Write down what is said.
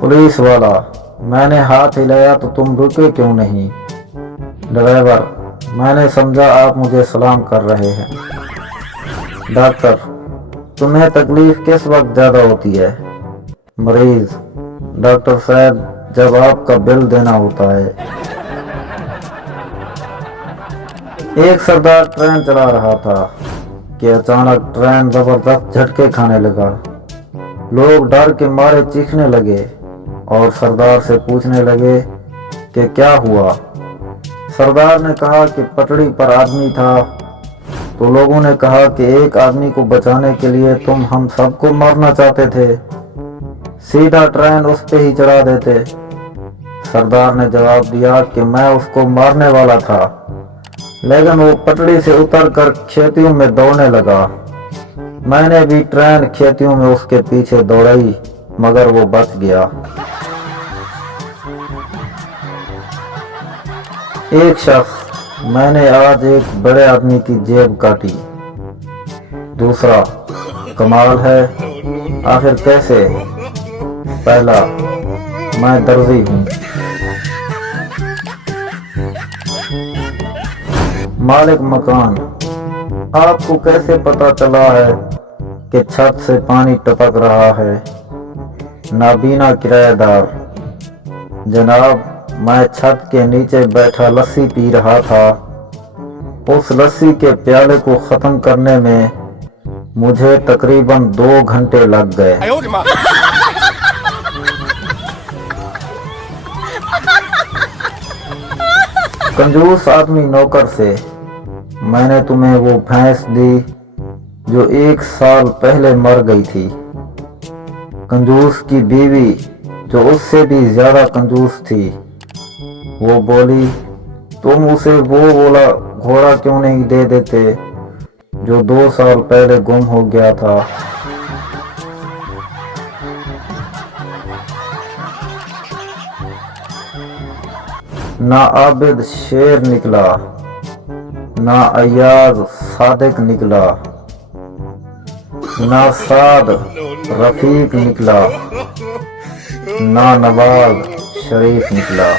Police वाला, मैंने हाथ हिलाया तो तुम रुके क्यों नहीं? ड्राइवर, मैंने समझा आप मुझे सलाम कर रहे हैं। डॉक्टर, तुम्हें तकलीफ किस वक्त ज्यादा होती है? मरीज, डॉक्टर साहब, जब आपका बिल देना होता है। एक सरदार ट्रेन चला रहा था कि अचानक ट्रेन जबरदस्त झटके खाने लगा। लोग डर के मारे चीखने लगे और सरदार से पूछने लगे कि क्या हुआ। सरदार ने कहा कि पटड़ी पर आदमी था। तो लोगों ने कहा कि एक आदमी को बचाने के लिए तुम हम सबको मारना चाहते थे, सीधा ट्रेन उस पे ही चढ़ा देते। सरदार ने जवाब दिया कि मैं उसको मारने वाला था, लेकिन वो पटड़ी से उतरकर खेतियों में दौड़ने लगा। मैंने भी ट्रेन खेतियों में उसके पीछे दौड़ाई, मगर वो बच गया। एक शख्स, मैंने आज एक बड़े आदमी की जेब काटी। दूसरा, कमाल है, आखिर कैसे? पहला, मैं दर्जी हूँ। मालिक मकान, आपको कैसे पता चला है कि छत से पानी टपक रहा है? नाबीना किराएदार, जनाब, मैं छत के नीचे बैठा लस्सी पी रहा था। उस लस्सी के प्याले को खत्म करने में मुझे तकरीबन 2 घंटे लग गए। कंजूस आदमी नौकर से, मैंने तुम्हें वो भैंस दी जो 1 साल पहले मर गई थी। कंजूस की बीवी, जो उससे भी ज्यादा कंजूस थी, वो बोली, तुम उसे वो बोला घोड़ा क्यों नहीं दे देते जो 2 साल पहले गुम हो गया था। ना आबिद शेर निकला, ना अय्याज सादिक निकला, ना साद रफीक निकला, ना नवाज शरीफ निकला।